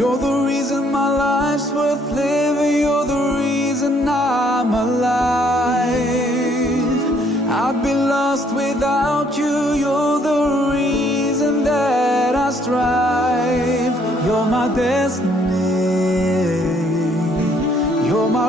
You're the reason my life's worth living. You're the reason I'm alive. I'd be lost without you. You're the reason that I strive. You're my destiny. You're my